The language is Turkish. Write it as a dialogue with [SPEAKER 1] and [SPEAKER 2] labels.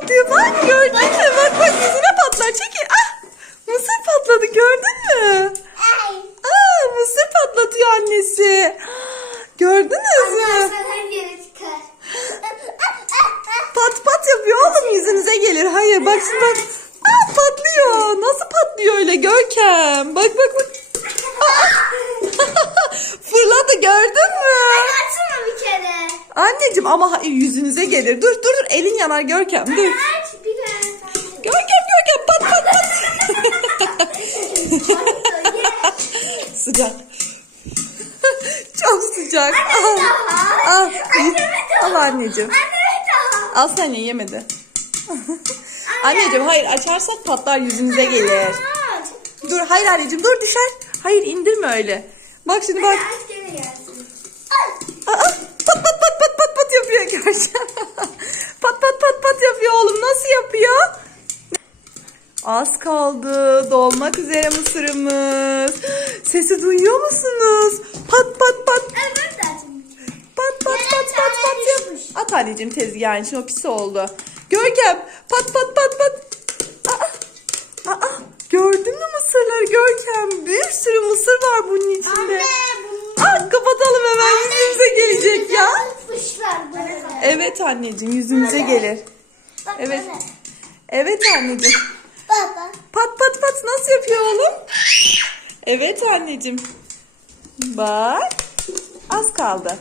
[SPEAKER 1] patlıyor bak gördün mü? Bak bak yüzüne patlar çekil. Ah mısır patladı gördün mü?
[SPEAKER 2] Ay.
[SPEAKER 1] Aa mısır patlatıyor annesi. Gördünüz mü? Pat pat yapıyor oğlum yüzünüze gelir. Hayır bak şimdi bak. Aa patlıyor. Nasıl patlıyor öyle Görkem? Bak bak bak. Aa! Fırladı gördün mü?
[SPEAKER 2] Açsana bir kere.
[SPEAKER 1] Anneciğim ama yüzünüze gelir. Dur dur elin yanar Görkem dur. Görkem Görkem pat pat pat. Sıcak. Çok sıcak. Al. Al. Al anneciğim. Al sen ye yemedi. anneciğim hayır açarsak patlar yüzünüze gelir. Dur hayır anneciğim dur düşer. Hayır indirme öyle. Bak şimdi bak.
[SPEAKER 2] Aç gene gelsin.
[SPEAKER 1] Aa, pat pat pat pat pat pat gerçekten. pat pat pat pat yapıyor oğlum nasıl yapıyor? Az kaldı. Dolmak üzere mısırımız. Sesi duyuyor musunuz? Pat pat pat pat pat pat pat pat yap. At anneciğim tezgahın için o pis oldu. Görkem pat pat pat pat. Aa, aa, gördün mü mısırları Görkem? Bir sürü mısır var bunun içinde.
[SPEAKER 2] Anne bunu.
[SPEAKER 1] Aa, kapatalım hemen yüzümüze gelecek ya.
[SPEAKER 2] Tutmuşlar bunu.
[SPEAKER 1] Evet anneciğim yüzümüze gelir.
[SPEAKER 2] Bak
[SPEAKER 1] Evet.
[SPEAKER 2] bana.
[SPEAKER 1] Evet anneciğim.
[SPEAKER 2] Baba.
[SPEAKER 1] Pat pat pat nasıl yapıyor oğlum? Evet anneciğim. Bak. Az kaldı.